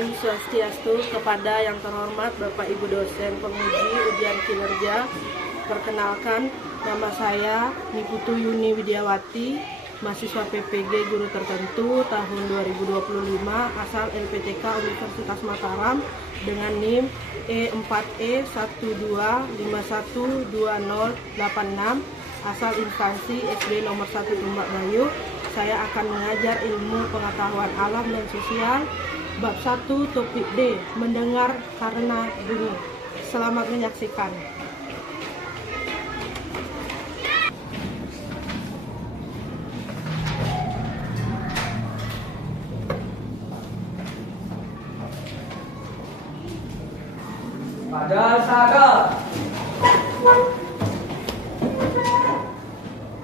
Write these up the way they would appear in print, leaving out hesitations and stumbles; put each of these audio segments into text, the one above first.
Om Swastiastu. Kepada yang terhormat Bapak Ibu dosen penguji ujian kinerja, perkenalkan nama saya Niputu Yuni Widiawati, mahasiswa PPG guru tertentu tahun 2025 asal LPTK Universitas Mataram dengan NIM E4E12512086 asal instansi SD nomor 1 Tumbak Bayu. Saya akan mengajar ilmu pengetahuan alam dan sosial bab 1 topik D, mendengar karena bunyi. Selamat menyaksikan. Pada sadar,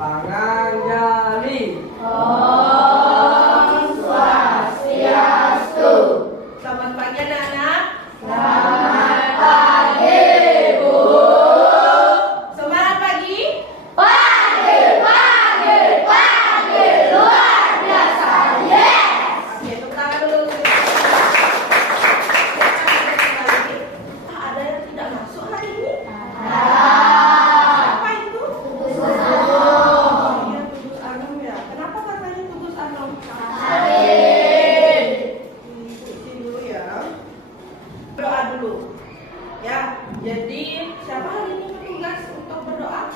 tangan jali. Om Swastiastu. Selamat pagi anak-anak. Selamat pagi, Bu. Semangat pagi. Pagi, pagi, pagi, luar biasa, yes. Oke, tepuk tangan dulu. Ada yang tidak masuk hari ini? Apa itu? Tugas Anom. Iya, Tugas Anom ya. Kenapa katanya Tugas Anom? Sakit. Ikuti dulu ya. Berdoa dulu. Ya, jadi siapa hari ini bertugas untuk berdoa?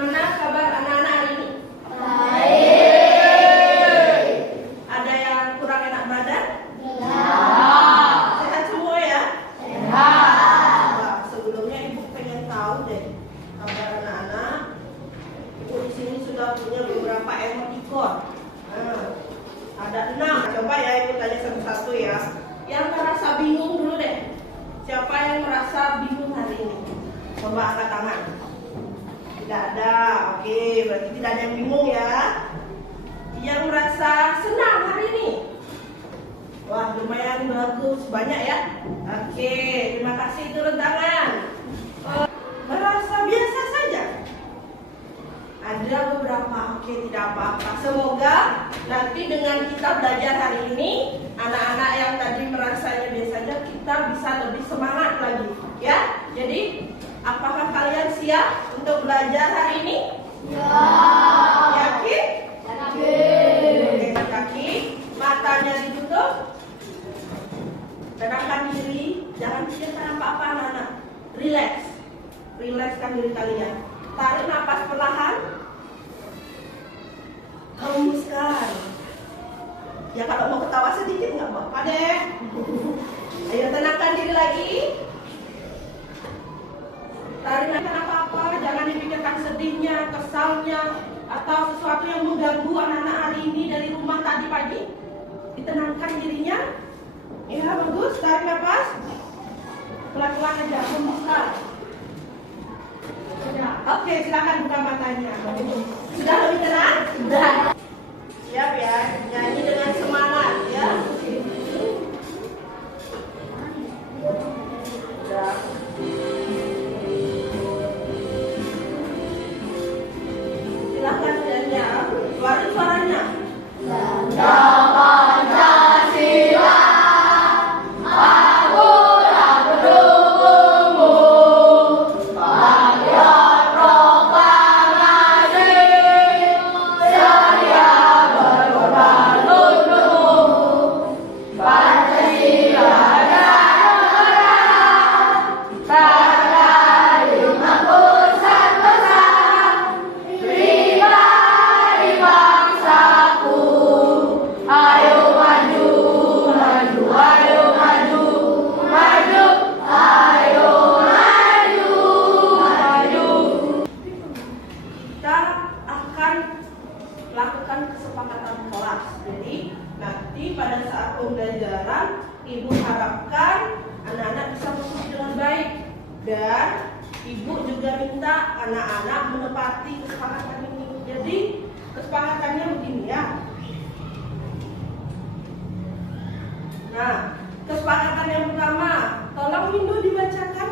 Mana kabar anak-anak hari ini? Baik. Ada yang kurang enak badan? Ya. Sehat semua ya? Sehat. Wah, sebelumnya ibu pengen tahu deh kabar anak-anak. Ibu di sini sudah punya beberapa emoticon. Ada 6. Coba ya ibu tanya satu-satu ya. Yang merasa bingung dulu deh. Siapa yang merasa bingung hari ini? Coba angkat tangan. Tidak ada. Oke, berarti tidak ada yang bingung ya. Yang merasa senang hari ini? Wah, lumayan bagus, banyak ya. Oke, terima kasih, turun tangan. Merasa biasa saja? Ada beberapa, oke, tidak apa-apa. Semoga nanti dengan kita belajar hari ini, anak-anak yang tadi merasanya biasa saja, kita bisa lebih semangat lagi. Ya, jadi apakah kalian siap untuk belajar hari ini? Ya. Yakin? Yakin. Oke, kaki, matanya ditutup. Tenangkan diri, jangan pikirkan apa-apa anak-anak. Relax, relaxkan diri kalian. Tarik nafas perlahan. Hembuskan. Ya kalau mau ketawa sedikit nggak apa-apa deh. Ayo tenangkan diri lagi. Tarik nafas apa-apa, jangan dipikirkan sedihnya, kesalnya, atau sesuatu yang mengganggu anak-anak hari ini dari rumah tadi pagi. Ditenangkan dirinya. Ya bagus, tarik nafas. Pelan-pelan aja, hembuskan. Oke, silakan buka matanya. Sudah lebih tenang? Sudah. Siap ya, nyanyi dengan semangat ya. Sudah. Silakan nyanyi, keluarin suaranya. Pancasila, akulah pendukungmu. Patriot proklamasi, sedia berkorban untukmu. Pancasila negara, terkayunya pusat besar, pribadi bangsaku. Ayo maju, maju, ayo maju, maju, ayo maju, maju. Kita akan lakukan kesepakatan kelas. Jadi nanti pada saat pembelajaran, ibu harapkan anak-anak bisa mengikuti dengan baik dan ibu juga minta anak-anak menepati kesepakatan ini. Jadi kesepakatannya begini ya. Nah, kesepakatan yang pertama, tolong Windu dibacakan.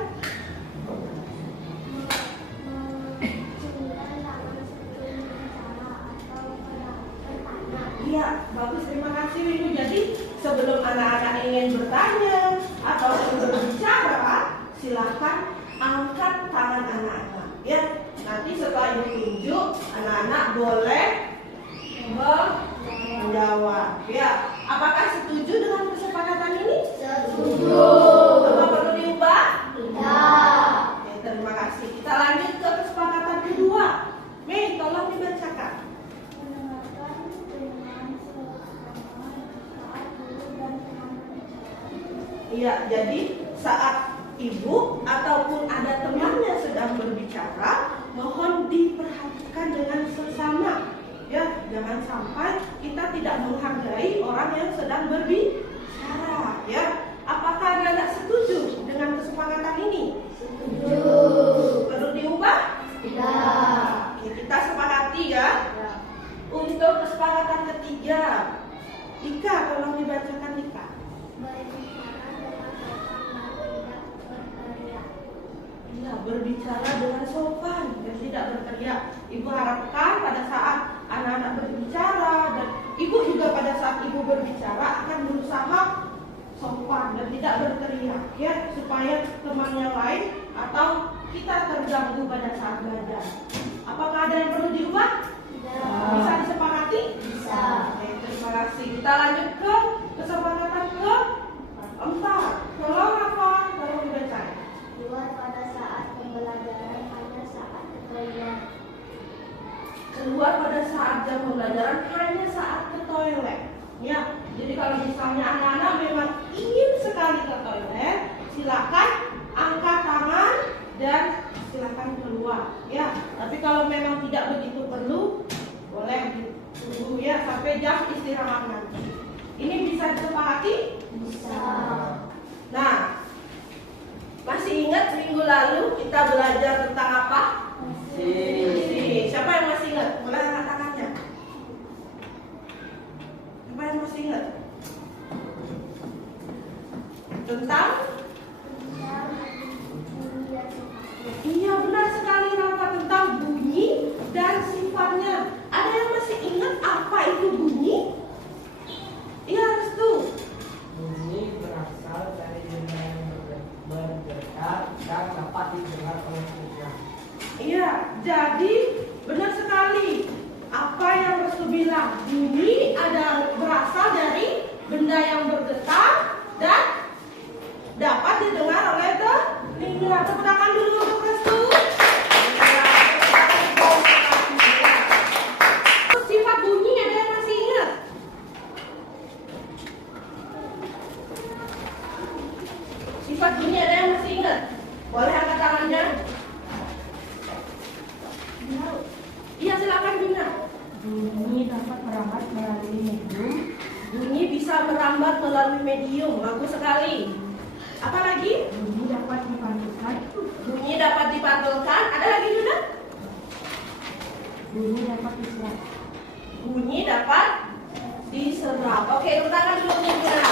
Iya, bagus, terima kasih Windu. Jadi sebelum anak-anak ingin bertanya atau berbicara, silakan angkat tangan anak-anak. Ya, nanti setelah Ibu tunjuk, anak-anak boleh menjawab. Ya, apakah setuju dengan kesepakatan ini? Setuju. Apa perlu diubah? Tidak. Oke, terima kasih. Kita lanjut ke kesepakatan kedua. Mei, tolong dibacakan. Iya, jadi saat ibu ataupun ada temannya sedang berbicara, mohon diperhatikan dengan sesama. Ya, jangan sampai kita tidak menghargai orang yang sedang berbicara. Ya, apakah anak setuju dengan kesepakatan ini? Setuju. Perlu diubah? Tidak. Oke, kita sepakati ya. Untuk kesepakatan ketiga, Ika, tolong dibacakan Ika. Iya, berbicara dengan sopan dan tidak berteriak. Ibu harapkan pada saat anak-anak berbicara dan ibu juga pada saat ibu berbicara akan berusaha sopan dan tidak berteriak, ya, supaya teman yang lain atau kita terganggu pada saat belajar. Apakah ada yang perlu diubah? Tidak. Bisa disepakati? Bisa. Oke, terima kasih. Kita lanjut ke kesepakatan keempat. Tolong apa? Tolong dibaca. Keluar pada saat pembelajaran hanya saat ke toilet. Keluar pada saat jam pembelajaran hanya saat ke toilet. Ya, jadi kalau misalnya anak-anak memang ingin sekali ke toilet, silakan angkat tangan dan silakan keluar. Ya, tapi kalau memang tidak begitu perlu, boleh ditunggu ya sampai jam istirahat nanti. Ini bisa disepakati? Bisa. Nah, masih ingat minggu lalu kita belajar tentang apa? Si. Siapa yang masih ingat? Boleh angkat tangannya. Siapa yang masih ingat? Tentang? Iya, benar sekali Rafa, tentang bunyi dan sifatnya. Ada yang masih ingat apa itu bunyi? Iya, Restu. Bunyi berasal dari benda yang bergetar dan dapat didengar oleh semua. Iya, jadi benar sekali apa yang Restu bilang. Bunyi ada berasal dari benda yang bergetar dan dapat didengar oleh telinga. Tepuk tangan dulu untuk Restu. Sifat bunyi ada yang masih ingat? Sifat bunyi ada yang masih ingat? Boleh angkat tangannya? Iya, silakan Bina. Bunyi dapat merambat melalui medium. Bunyi bisa merambat melalui medium. Bagus sekali. Apa lagi? Bunyi dapat dipantulkan. Bunyi dapat dipantulkan. Ada lagi Bina? Bunyi dapat diserap. Bunyi dapat diserap. Oke, tepuk tangan dulu untuk Bina.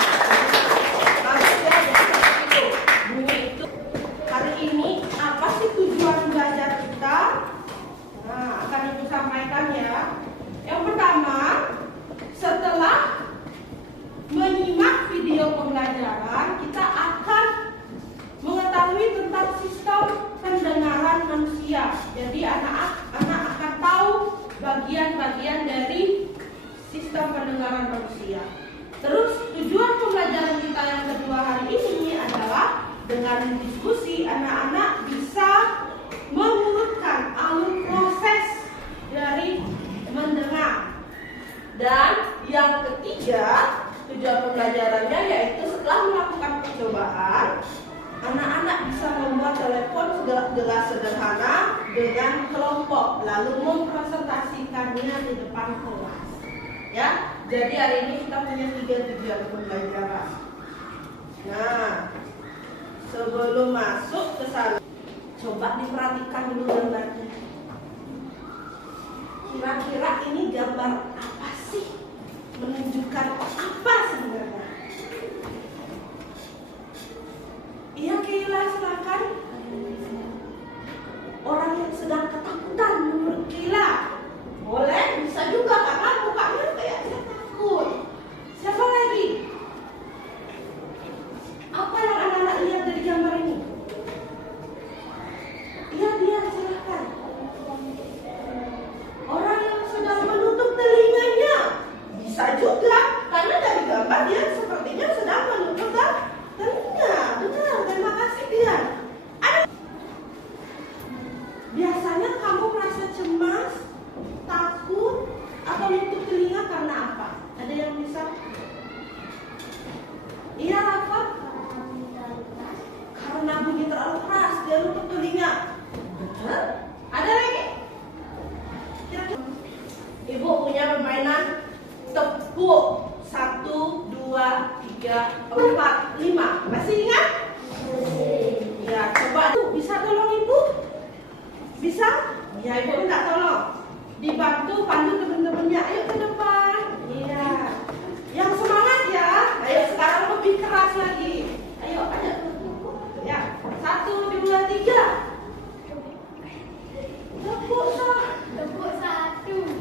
Bagus ya. Jadi bunyi itu. Hari ini apa sih tujuan belajar kita? Nah, akan Ibu sampaikan ya. Yang pertama, setelah menyimak video pembelajaran, kita akan mengetahui tentang sistem pendengaran manusia. Jadi anak-anak akan tahu bagian-bagian dari sistem pendengaran manusia. Terus tujuan pembelajaran kita yang kedua hari ini adalah dengan diskusi anak-anak bisa mengurutkan alur proses dari mendengar. Dan yang ketiga, tujuan pembelajarannya yaitu setelah melakukan percobaan, anak-anak bisa membuat telepon gelas sederhana dengan kelompok, lalu mempresentasikannya di depan kelas. Ya, jadi hari ini kita punya 3 tujuan pembelajaran. Nah, sebelum masuk ke sana, coba diperhatikan dulu gambarnya. Kira-kira ini gambar apa sih? Menunjukkan apa sebenarnya? silakan. Orang yang sedang ketakutan menurut Lila. Boleh, bisa juga karena mukanya kayaknya takut. Siapa lagi? Apa yang anak-anak lihat dari gambar ini? Iya, dia silakan. Orang yang sedang menutup telinganya. Bisa juga, karena dari gambar dia sepertinya sedang menutup telinga. Benar, terima kasih dia. Biasanya kamu merasa cemas, takut, atau nutup telinga karena apa? Ada yang bisa? Iya, Rafa? Karena bunyi terlalu keras, dia nutup telinga. Betul? Ada lagi? Kira-kira? Ibu punya permainan tepuk. 1, 2, 3, 4, 5. Masih ingat? Ya, coba tuh, bisa tolong ibu? Bisa? Ya, ibu minta tolong. Dibantu pandu teman-temannya. Ayo ke depan. Iya. Yang semangat ya. Ayo sekarang lebih keras lagi. Ayo, ayo. Ya, 1, 2, 3. Tepuk sah. Tepuk 1,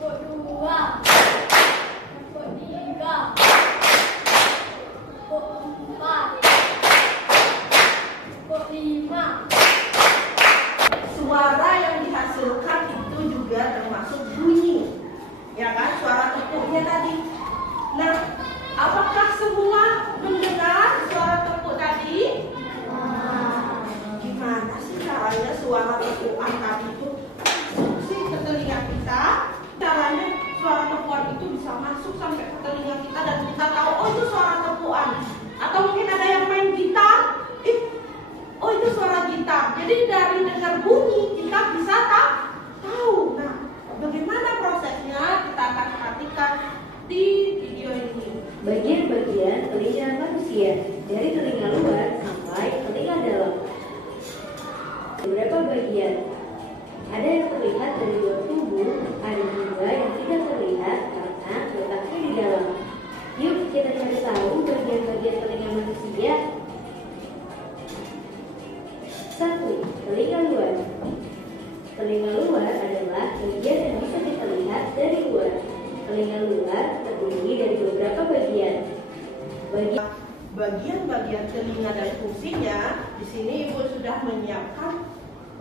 tepuk 2, tepuk 3, tepuk 4, tepuk 5. Suara yang dihasilkan itu juga termasuk bunyi, ya kan? Suara tepuknya tadi. Nah, apakah semua mendengar suara tepuk tadi? Gimana sih caranya suara tepukan tadi itu masuk sih ke telinga kita? Caranya suara tepukan itu bisa masuk sampai ke telinga kita dan kita tahu, oh itu suara tepukan. Atau mungkin ada yang main gitar, oh itu suara gitar. Jadi dari dengar bunyi kita bisa tahu. Nah, bagaimana prosesnya kita akan perhatikan di video ini. Bagian-bagian telinga manusia dari telinga luar sampai telinga dalam. Beberapa bagian ada yang terlihat dari luar tubuh, ada juga yang tidak terlihat karena letaknya di dalam. Yuk kita cari tahu bagian-bagian telinga manusia. 1. Telinga luar. Telinga luar adalah bagian yang bisa dilihat dari luar. Telinga luar terdiri dari beberapa bagian. Bagian-bagian telinga dan fungsinya, di sini Ibu sudah menyiapkan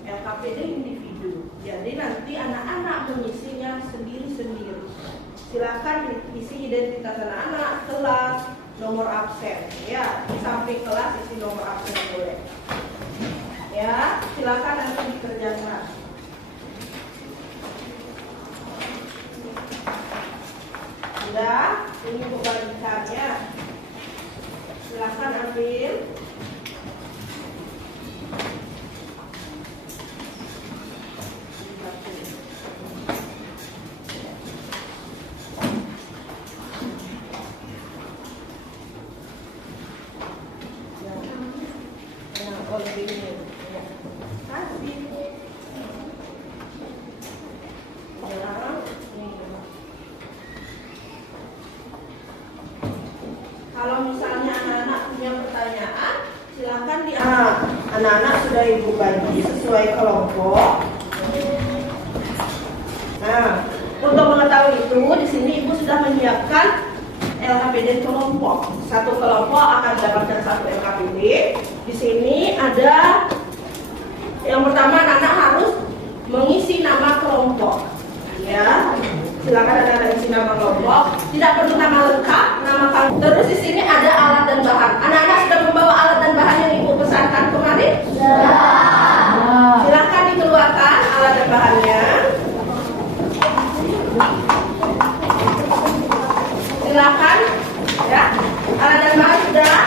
LKPD individu. Jadi nanti anak-anak mengisinya sendiri-sendiri. Silakan isi identitas anak-anak, kelas, nomor absen. Ya, di samping kelas isi nomor absen boleh. Ya, silakan nanti dikerjakan. Sudah, ini pembagiannya. Silakan ambil. Kalau misalnya anak-anak punya pertanyaan, silakan anak-anak sudah Ibu bagi sesuai kelompok. Nah, untuk mengetahui itu, di sini Ibu sudah menyiapkan LKPD kelompok. Satu kelompok akan mendapatkan satu LKPD. Di sini ada yang pertama, anak-anak harus mengisi nama kelompok. Ya, silakan anak-anak isi nama kelompok. Tidak perlu nama lengkap, nama kamu. Terus di sini ada alat dan bahan. Anak-anak sudah membawa alat dan bahan yang Ibu pesankan kemarin? Silakan dikeluarkan alat dan bahannya. Silakan, ya. Alat dan bahan sudah.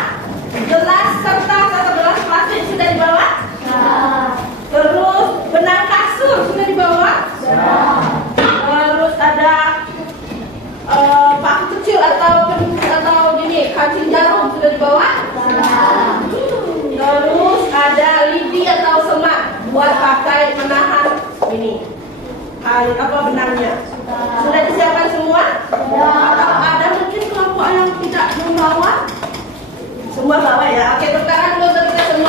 Gelas serta satu gelas plastik sudah dibawa? Terus benang kasur sudah dibawa? Terus ada paku kecil atau gini kancing jarum sudah dibawa? Terus ada lidi atau semak buat pakai menahan ini benangnya. Sudah disiapkan semua? Atau ada mungkin kelompok yang tidak membawa? Semua bawa ya. Oke, perkaran dulu kita semua.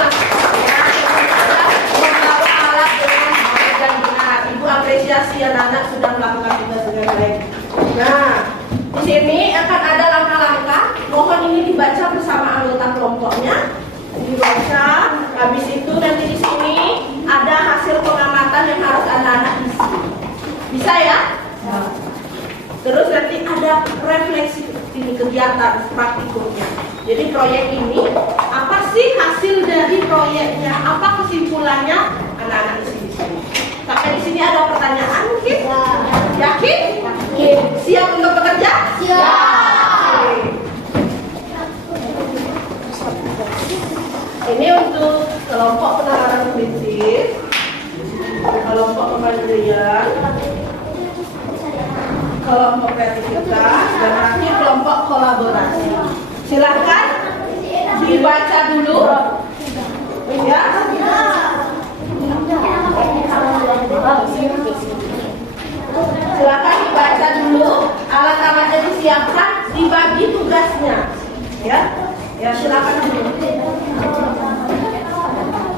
Habis itu nanti di sini ada hasil pengamatan yang harus anak-anak isi. Bisa ya? Terus nanti ada refleksi ini kegiatan praktikumnya. Jadi proyek ini apa sih hasil dari proyeknya? Apa kesimpulannya? Anak-anak isi di sini. Sampai di sini ada pertanyaan mungkin? Yakin? Yakin. Siap untuk bekerja? Siap. Ini untuk kelompok penalaran prinsip, kelompok kemandirian, kelompok kreativitas, dan nanti kelompok kolaborasi. Silakan dibaca dulu, ya. Silakan dibaca dulu, alat-alatnya disiapkan, dibagi tugasnya, ya. Ya silakan dulu.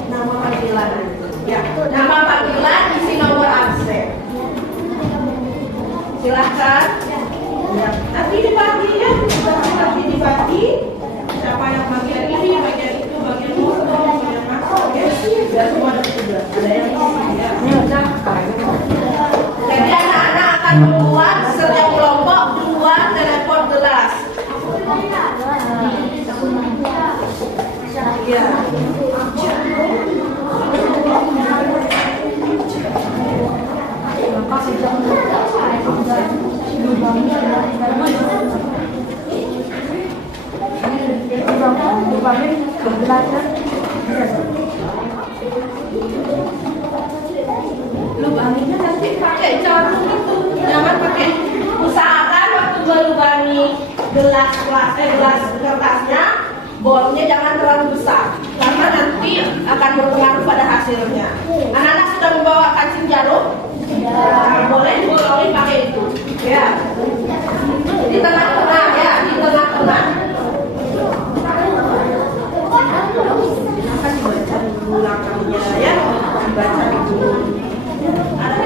Nama panggilan, ya. Nama panggilan isi nomor absen. Silakan. Ya. Nanti dibagi ya, nanti dibagi. Siapa yang bagian ini, bagian itu, bagian foto, bagian masuk, ya. Biar semua ada tugas. Ada yang isi, ya. Jadi anak-anak akan membuat setiap kelompok 2 telepon gelas. Ya. Lubanginya nanti pakai jarum itu, jangan pakai. Usahakan waktu melubangi gelas kertasnya, bolnya jangan terlalu besar, karena nanti akan berpengaruh pada hasilnya. Anak-anak sudah membawa kancing jarum? Nah, boleh dibolongin pakai itu, ya. Di tengah-tengah, ya, di tengah-tengah. Akan dibaca dulu langkahnya, ya, dibaca dulu. Ada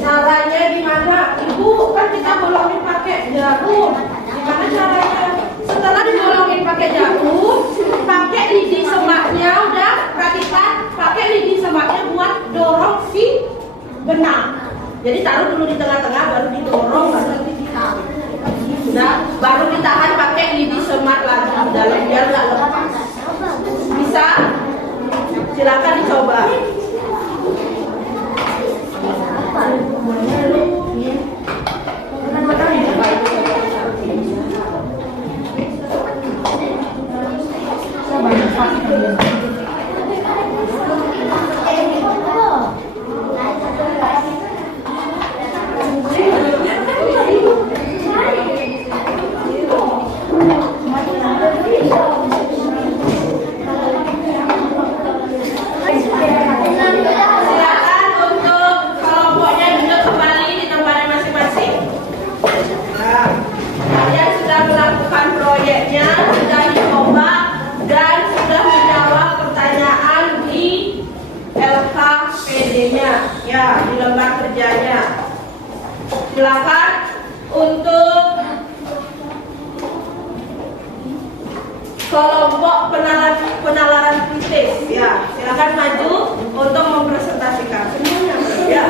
caranya gimana? Ibu, kan kita bolongin pakai jarum. Gimana caranya? Setelah dibolongin pakai jarum, pakai lidi semaknya, udah perhatikan, pakai lidi semaknya buat dorong si benang. Jadi taruh dulu di tengah-tengah, baru didorong, baru nanti ditahan. Udah, baru ditahan pakai lidi semak lagi di dalam biar nggak lepas. Bisa? Silakan dicoba. Silakan untuk kelompoknya juga kembali di tempat Ya, di lembar kerjanya. Silakan untuk kelompok penalaran kritis. Ya, silakan maju untuk mempresentasikan semuanya. Ya,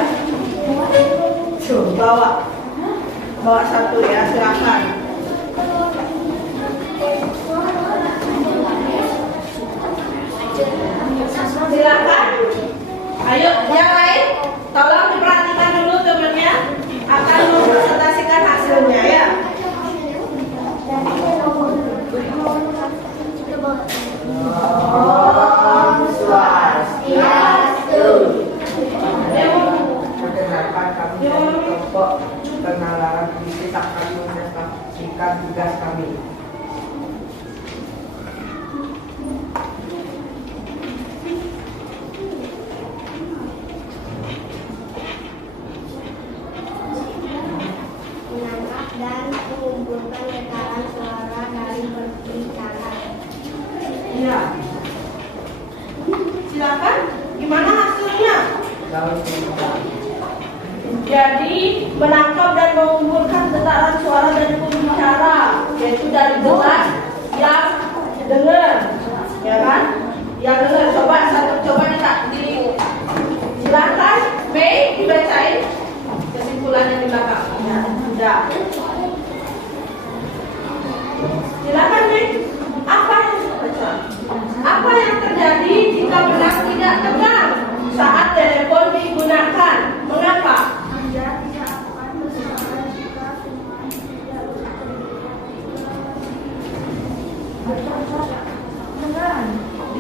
bawa satu ya, silakan. Silakan. Ayo, yang lain, tolong diperhatikan dulu temannya akan mempresentasikan hasilnya ya. Om Swastiastu. Perkenalkan kami dari kelompok penalaran kritis akan menyampaikan tugas kami. Menangkap dan mengumpulkan getaran suara dari perbicaraan. Iya. Silakan. Gimana hasilnya? Daun cerita. Jadi menangkap dan mengumpulkan getaran suara dari pembicara, yaitu dari gelas yang dengar, ya kan? Yang dengar. Coba diri. Silakan, Mei dibacain kesimpulannya di belakang. Ya, sudah. Silakan, Mei. Apa yang dibaca? Apa yang terjadi jika benak tidak tegang saat telepon digunakan? Mengapa?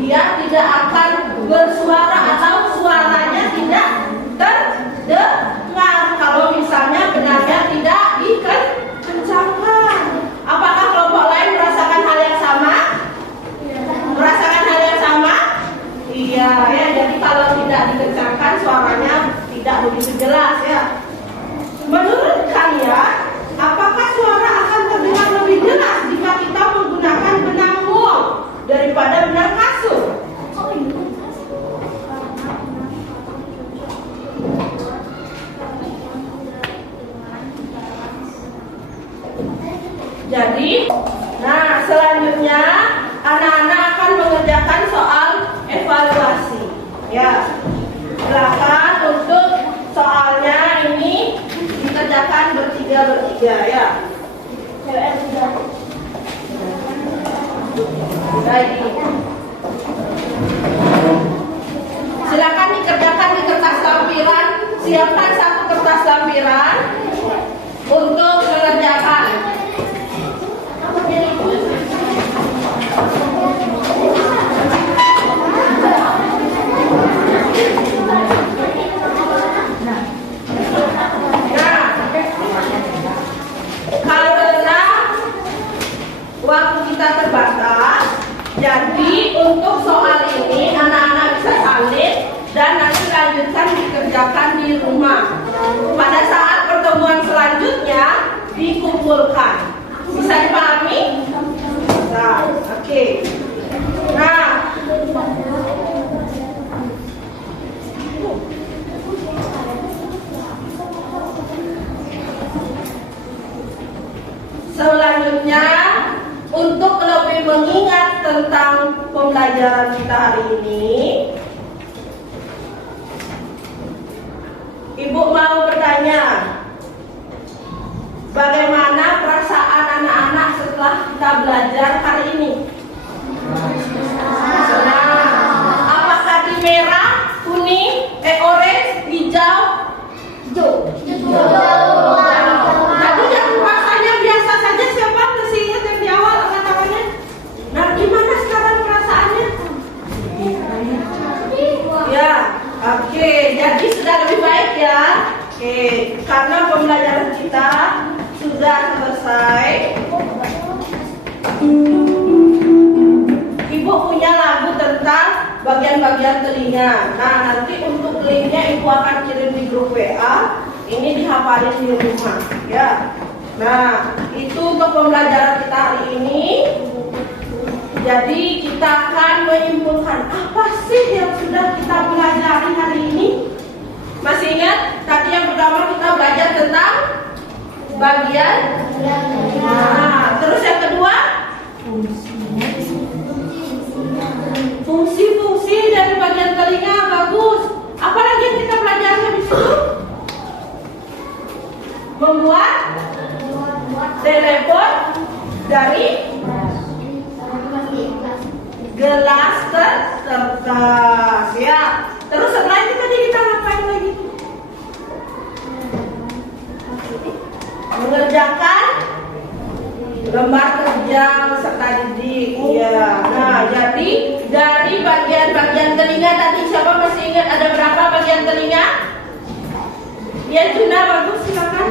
Dia tidak akan bersuara atau suaranya tidak terdengar kalau misalnya benaknya tidak dikencangkan. Apakah kelompok lain merasakan hal yang sama? Merasakan hal yang sama? Iya ya, jadi kalau tidak dikencangkan suaranya tidak begitu jelas ya. Menurut kalian, apakah suara akan terdengar lebih jelas jika kita menggunakan benang muang daripada benang kasur? Jadi, nah selanjutnya anak-anak akan mengerjakan soal evaluasi. Ya, silakan untuk soalnya ini dikerjakan bertiga ya. Baik. Silakan dikerjakan di kertas lampiran. Siapkan satu kertas lampiran untuk mengerjakan. Karena waktu kita terbatas, jadi untuk soal ini anak-anak bisa salin dan nanti lanjutkan dikerjakan di rumah. Pada saat pertemuan selanjutnya dikumpulkan. Bisa dipahami? Bisa. Oke. Nah, selanjutnya untuk lebih mengingat tentang pembelajaran kita hari ini, Ibu mau bertanya, bagaimana perasaan anak-anak setelah kita belajar hari ini? Senang. Apakah di merah, kuning, orange, hijau? Tadi yang rasanya biasa saja, siapa masih ingat yang di awal angkat tangannya? Nah, gimana sekarang perasaannya? Ya, oke. Jadi sudah lebih baik ya. Oke, karena pembelajaran kita sudah selesai. Ibu punya lagu tentang bagian-bagian telinga. Nah, nanti untuk linknya Ibu akan kirim di grup WA. Ini dihafalin di rumah, ya. Nah, itu untuk pembelajaran kita hari ini. Jadi kita akan menyimpulkan apa sih yang sudah kita pelajari hari ini. Masih bagian. Nah, terus yang kedua, fungsi-fungsi dari bagian telinga. Bagus. Apalagi yang kita pelajari di situ? Membuat telepon dari gelas kertas. Ya. Terus setelah itu tadi kita ngapain lagi? Mengerjakan lembar kerja peserta didik. Iya. Nah, jadi dari bagian-bagian telinga tadi siapa masih ingat ada berapa bagian telinga? Ya, Juna, bagus, silakan.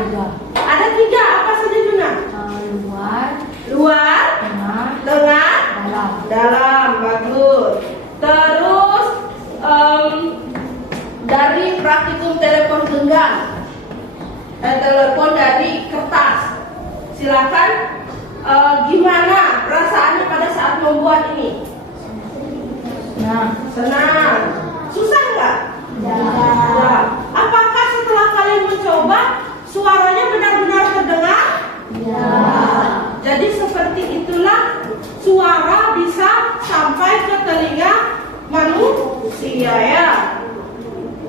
Ada 3. Apa saja, Juna? Luar, tengah, dalam. Bagus. Terus dari praktikum telepon genggam, telepon dari kertas. Silakan. Gimana perasaannya pada saat membuat ini? Senang. Susah nggak? Ya. Apakah setelah kalian mencoba suaranya benar-benar terdengar? Ya. Jadi seperti itulah suara bisa sampai ke telinga manusia ya.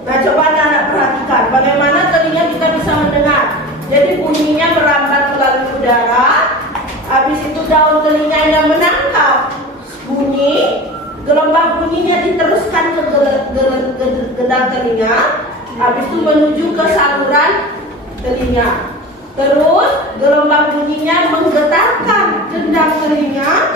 Nah, coba anak-anak perhatikan bagaimana telinga kita bisa mendengar. Jadi bunyinya merambat melalui udara. Habis itu daun telinganya menangkap bunyi, gelombang bunyinya diteruskan ke gendang telinga, habis itu menuju ke saluran telinga. Terus gelombang bunyinya menggetarkan gendang telinga,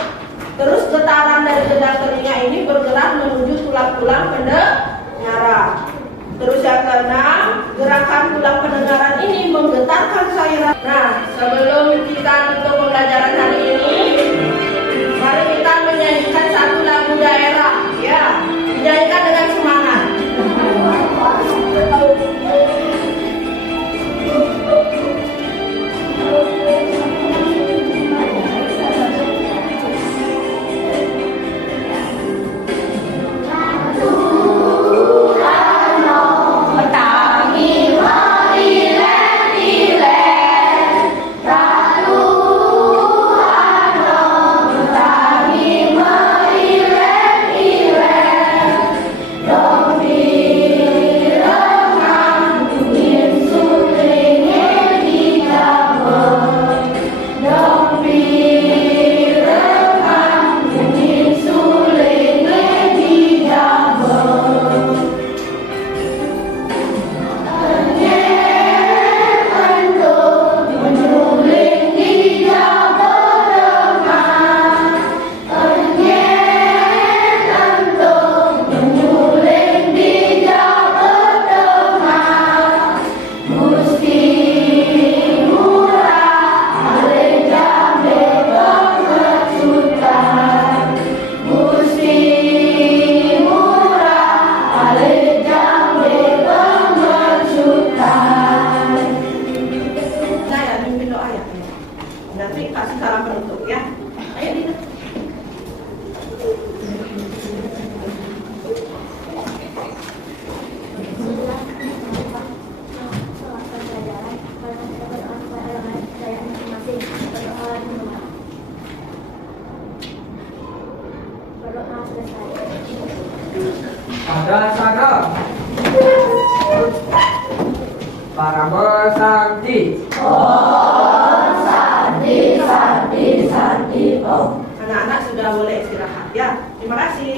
terus getaran dari gendang telinga ini bergerak menuju tulang-tulang pendengaran. Terus yang keenam, gerakan tulang pendengaran ini menggetarkan cairan. Nah, sebelum kita tutup pembelajaran hari ini, mari kita menyanyikan satu lagu daerah, ya. Dinyanyikan dengan semangat. Sada para bersakti. Anak-anak sudah boleh istirahat ya. Terima kasih.